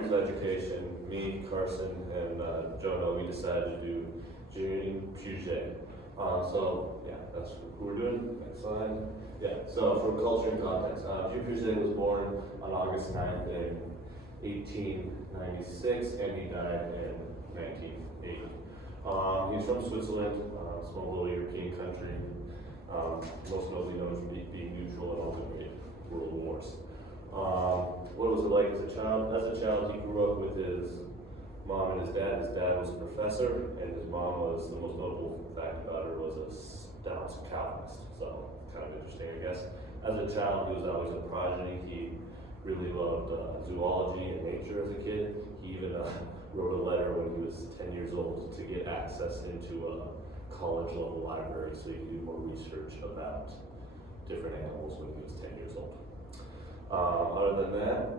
Directors of Education, me, Carson, and Jonah, we decided to do Junior Puget. So yeah, that's who we're doing. Next slide. Yeah, so for culture and context, Junior Puget was born on August 9th in 1896, and he died in 1980. He's from Switzerland, small little European country, most notably known for being neutral in all the great world wars. What was it like as a child? As a child, he grew up with his mom and his dad. His dad was a professor, and his mom was, the most notable fact about her, was a staunch Calvinist. So, kind of interesting, I guess. As a child, he was always a prodigy. He really loved zoology and nature as a kid. He even wrote a letter when he was 10 years old to get access into a college-level library so he could do more research about different animals when he was 10 years old. Other than that,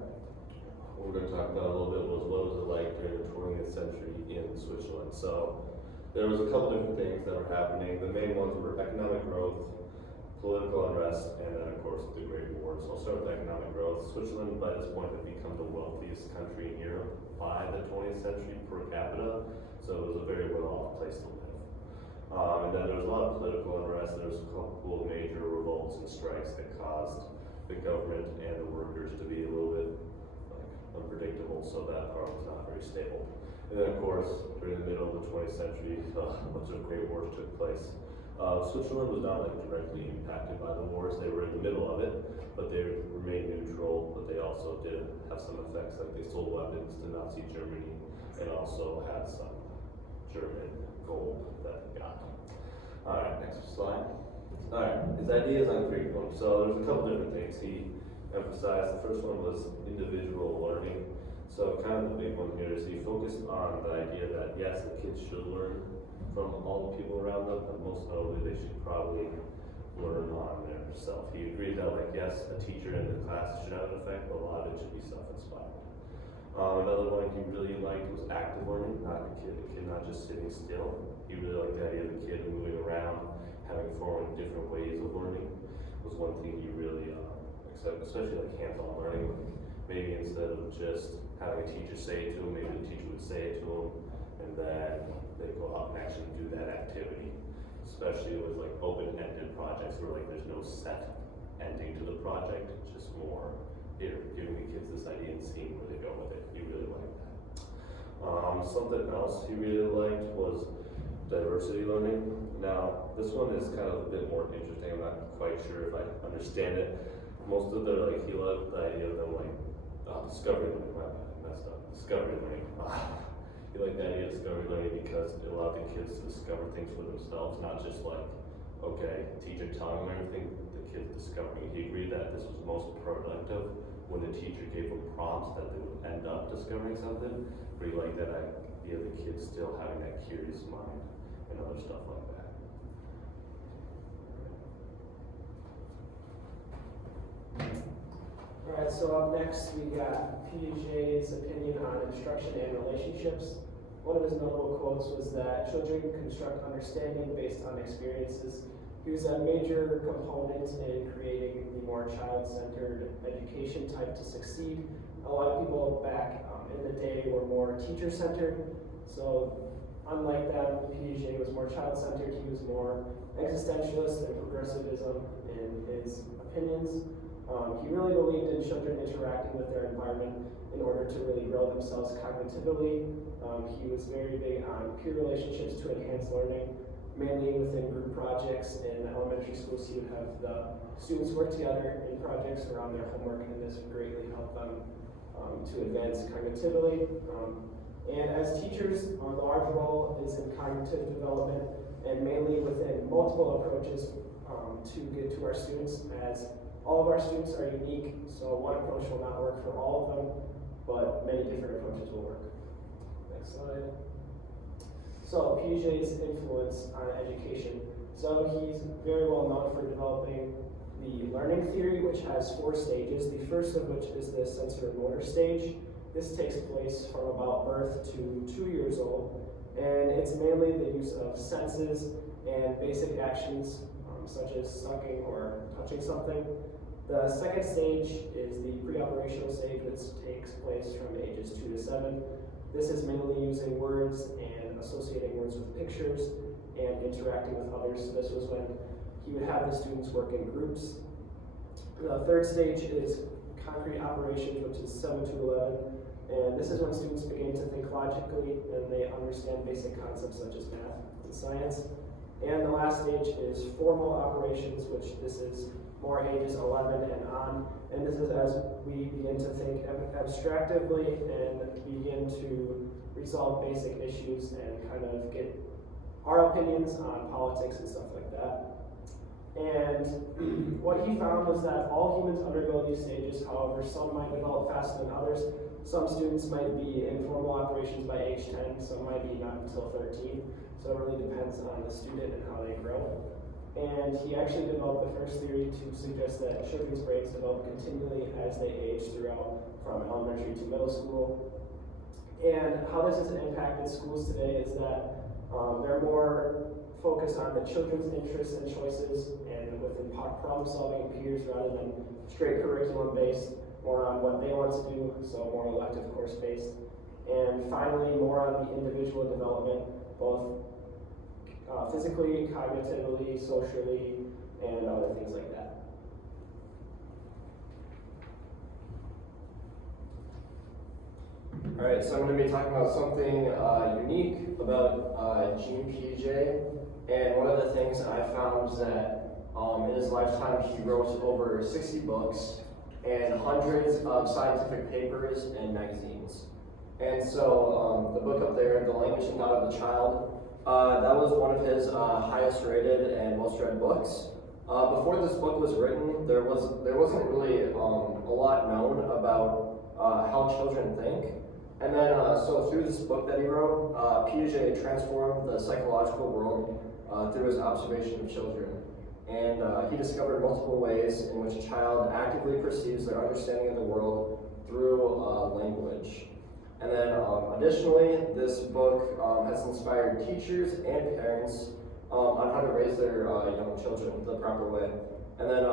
what we're going to talk about a little bit was what was it like during the 20th century in Switzerland. So there was a couple different things that were happening. The main ones were economic growth, political unrest, and then of course the Great War. So I'll start with economic growth. Switzerland by this point had become the wealthiest country in Europe by the 20th century per capita, so it was a very well-off place to live. And then there was a lot of political unrest. There was a couple of major revolts and strikes that caused the government and the workers to be a little bit unpredictable, so that part was not very stable. And then of course, during the middle of the 20th century, a bunch of great wars took place. Switzerland was not directly impacted by the wars. They were in the middle of it, but they remained neutral, but they also did have some effects, like they sold weapons to Nazi Germany and also had some German gold that they got. All right, next slide. All right, his ideas on curriculum. So there's a couple different things he emphasized. The first one was individual learning. So kind of the big one here is he focused on the idea that yes, the kids should learn from all the people around them, but most notably they should probably learn on themselves. He agreed that like yes, a teacher in the class should have an effect, but a lot of it should be self-inspired. Another one he really liked was active learning, not the kid not just sitting still. He really liked the idea of the kid moving around, having fun with different ways of learning was one thing he really especially like hands-on learning. Maybe instead of just having a teacher say it to him, maybe the teacher would say it to him, and then they go out and actually do that activity. Especially with like open-ended projects where like there's no set ending to the project, it's just more here, giving the kids this idea and seeing where they go with it. He really liked that. Something else he really liked was diversity learning. Now, this one is kind of a bit more interesting. I'm not quite sure if I understand it. Most of the, he loved the idea of them, discovery learning. I messed up. Discovery learning. He liked the idea of discovery learning because it allowed the kids to discover things for themselves, not just okay, teacher telling them everything, the kids discovering. He agreed that this was most productive when the teacher gave them prompts that they would end up discovering something, but he liked that idea of the kids still having that curious mind and other stuff like that. Alright, so up next we got Piaget's opinion on instruction and relationships. One of his notable quotes was that children construct understanding based on experiences. He was a major component in creating the more child-centered education type to succeed. A lot of people back in the day were more teacher-centered. So unlike that, Piaget was more child-centered. He was more existentialist and progressivism in his opinions. He really believed in children interacting with their environment in order to really grow themselves cognitively. He was very big on peer relationships to enhance learning, mainly within group projects. In elementary schools, he would have the students work together in projects around their homework, and this would greatly help them to advance cognitively. And as teachers, our large role is in cognitive development, and mainly within multiple approaches to get to our students, as all of our students are unique, so one approach will not work for all of them, but many different approaches will work. Next slide. So Piaget's influence on education. So he's very well known for developing the learning theory, which has 4 stages. The first of which is the sensory-motor stage. This takes place from about birth to 2 years old, and it's mainly the use of senses and basic actions such as sucking or touching something. The second stage is the pre-operational stage, which takes place from ages 2 to 7. This is mainly using words and associating words with pictures and interacting with others. So this was when he would have the students work in groups. The third stage is concrete operations, which is 7 to 11. And this is when students begin to think logically and they understand basic concepts such as math and science. And the last stage is formal operations, which this is more ages 11 and on. And this is as we begin to think abstractively and begin to resolve basic issues and kind of get our opinions on politics and stuff like that. And what he found was that all humans undergo these stages. However, some might develop faster than others. Some students might be in formal operations by age 10, some might be not until 13. So it really depends on the student and how they grow. And he actually developed the first theory to suggest that children's brains develop continually as they age throughout, from elementary to middle school. And how this has impacted schools today is that they're more focused on the children's interests and choices and within problem solving peers rather than straight curriculum based, more on what they want to do, so more elective course based. And finally, more on the individual development, both physically, cognitively, socially, and other things like that. All right, so I'm going to be talking about something unique about Gene Piaget. And one of the things I found is that in his lifetime he wrote over 60 books and hundreds of scientific papers and magazines. And so the book up there, The Language and Thought of the Child, that was one of his highest rated and most read books. Before this book was written, there wasn't really a lot known about how children think. And then, so through this book that he wrote, Piaget transformed the psychological world through his observation of children. And he discovered multiple ways in which a child actively perceives their understanding of the world through language. And then, additionally, this book has inspired teachers and parents on how to raise their young children the proper way. And then,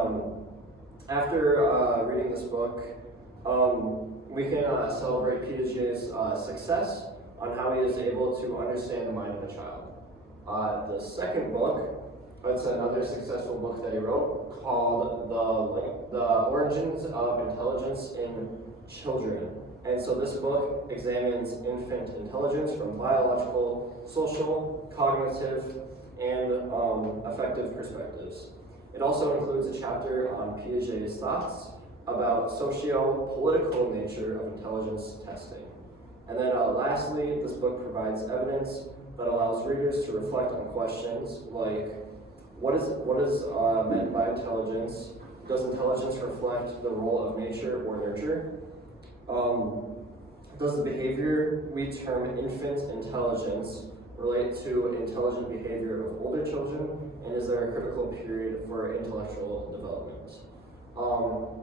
after reading this book, we can celebrate Piaget's success on how he is able to understand the mind of a child. The second book, it's another successful book that he wrote called The Origins of Intelligence in Children. And so this book examines infant intelligence from biological, social, cognitive, and affective perspectives. It also includes a chapter on Piaget's thoughts about socio-political nature of intelligence testing. And then lastly, this book provides evidence that allows readers to reflect on questions like, what is meant by intelligence? Does intelligence reflect the role of nature or nurture? Does the behavior we term infant intelligence relate to intelligent behavior of older children? And is there a critical period for intellectual development?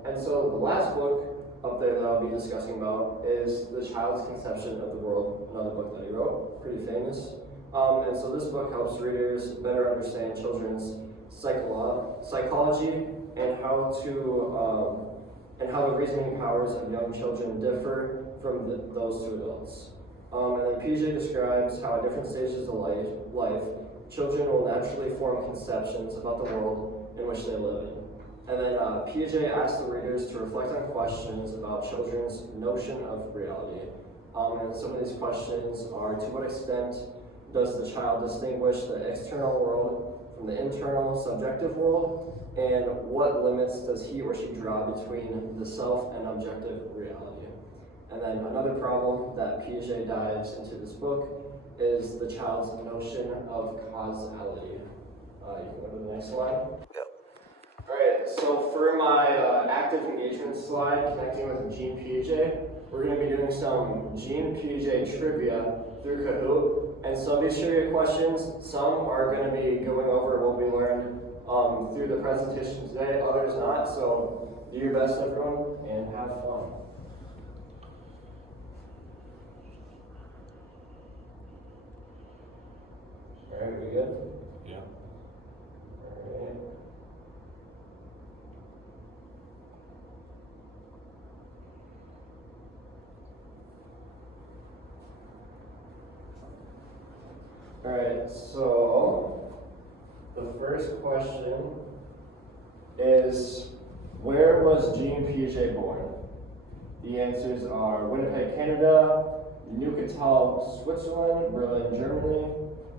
And so the last book up there that I'll be discussing about is The Child's Conception of the World, another book that he wrote, pretty famous. And so this book helps readers better understand children's psychology and how the reasoning powers of young children differ from those to adults. And then Piaget describes how at different stages of life, children will naturally form conceptions about the world in which they live in. And then Piaget asks the readers to reflect on questions about children's notion of reality. And some of these questions are, to what extent does the child distinguish the external world from the internal, subjective world? And what limits does he or she draw between the self and objective reality? And then another problem that Piaget dives into this book is the child's notion of causality. You can go to the next slide. Yep. All right, so for my active engagement slide connecting with Gene Piaget, we're going to be doing some Gene Piaget trivia through Kahoot. And so be sure your questions, some are going to be going over what we learned through the presentation today, others not. So do your best, everyone, and have fun. All right, we good? Yeah. All right. Alright, so the first question is, where was Jean Piaget born? The answers are Winnipeg, Canada, Neuchâtel, Switzerland, Berlin, Germany,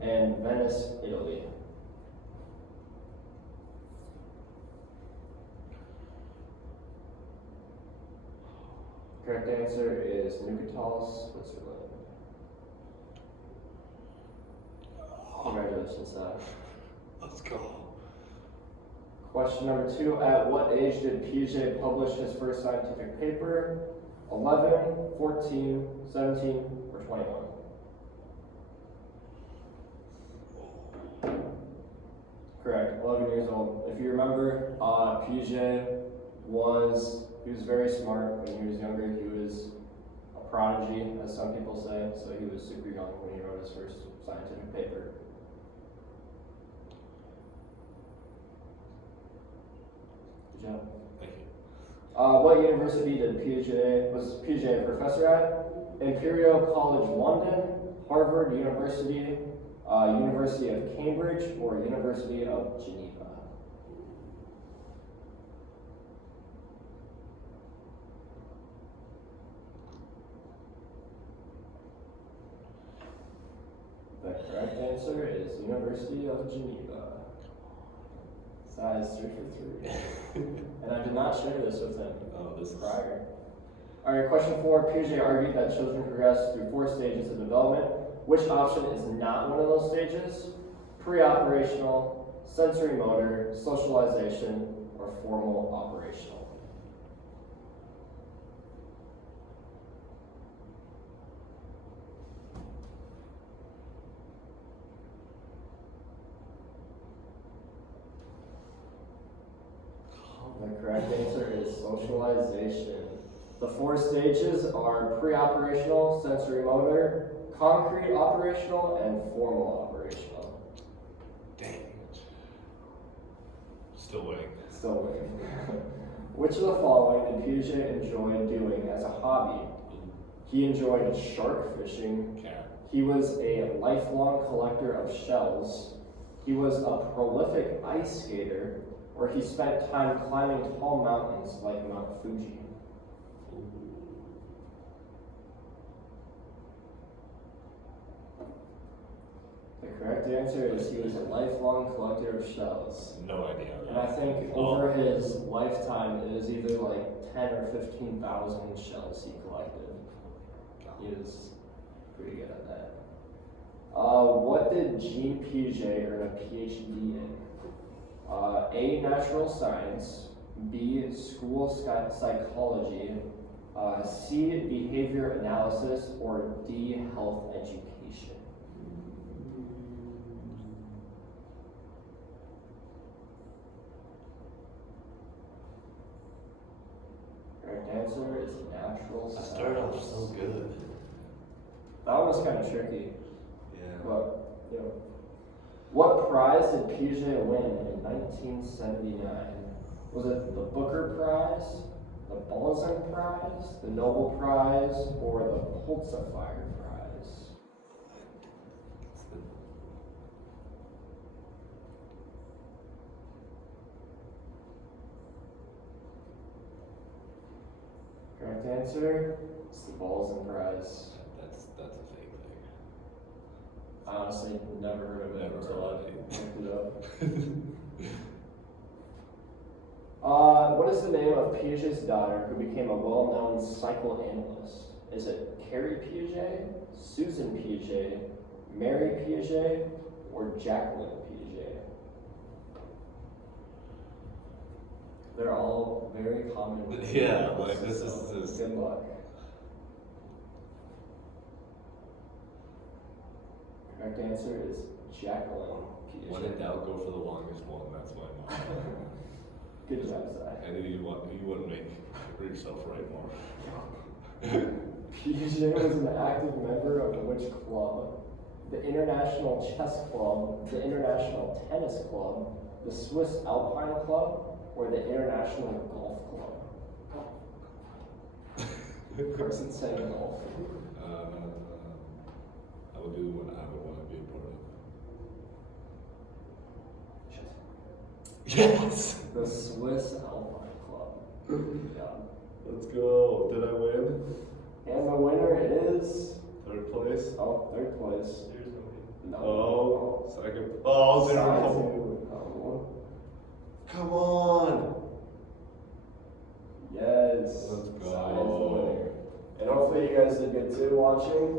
and Venice, Italy. Correct answer is Neuchâtel, Switzerland. Congratulations, Zach. Let's go. Question number 2, at what age did Piaget publish his first scientific paper? 11, 14, 17, or 21? Correct, 11 years old. If you remember, Piaget was very smart when he was younger. He was a prodigy, as some people say, so he was super young when he wrote his first scientific paper. Good job. Thank you. What university was Piaget a professor at? Imperial College London, Harvard University, University of Cambridge, or University of Geneva? The correct answer is University of Geneva. Size 3 for 3. And I did not share this with him prior. Alright, question 4. Piaget argued that children progress through 4 stages of development. Which option is not one of those stages? Pre-operational, sensory motor, socialization, or formal operational? The correct answer is socialization. The 4 stages are pre-operational, sensory motor, concrete operational, and formal operational. Dang it. Still waiting. Still waiting. Which of the following did Piaget enjoy doing as a hobby? He enjoyed shark fishing. Cat. He was a lifelong collector of shells. He was a prolific ice skater, or he spent time climbing tall mountains like Mount Fuji. The correct answer is he was a lifelong collector of shells. No idea. And I think over his lifetime, it is either like 10 or 15,000 shells he collected. He was pretty good at that. What did Jean Piaget earn a PhD in? A, natural science, B, school psychology, C, behavior analysis, or D, health education? Correct answer is natural I science. started off so good. That one was kind of tricky. Yeah. But, you know. What prize did Piaget win in 1979? Was it the Booker Prize, the Balzan Prize, the Nobel Prize, or the Pulitzer Prize? Correct answer is the Balzan Prize. That's a fake thing. I honestly never heard of it Never until heard I of it. looked it up. What is the name of Piaget's daughter who became a well-known psychoanalyst? Is it Carrie Piaget, Susan Piaget, Mary Piaget, or Jacqueline Piaget? They're all very common. Yeah, like this is Good luck. Correct answer is Jacqueline Piaget. when in doubt, go for the longest one. That's my motto. Good job, Zach. I knew you wouldn't make yourself right more. Piaget was an active member of which club? The International Chess Club, the International Tennis Club, the Swiss Alpine Club, or the International Golf Club? Carson's saying golf. I would do what I would want to be a part of. Yes! The Swiss Alpine Club. Yeah. Let's go. Did I win? And the winner is, Third place? oh, third place. No. Oh, second. Oh, there we Side go. two. Come on. Yes. Let's Side is the winner. go. And hopefully you guys did good too watching.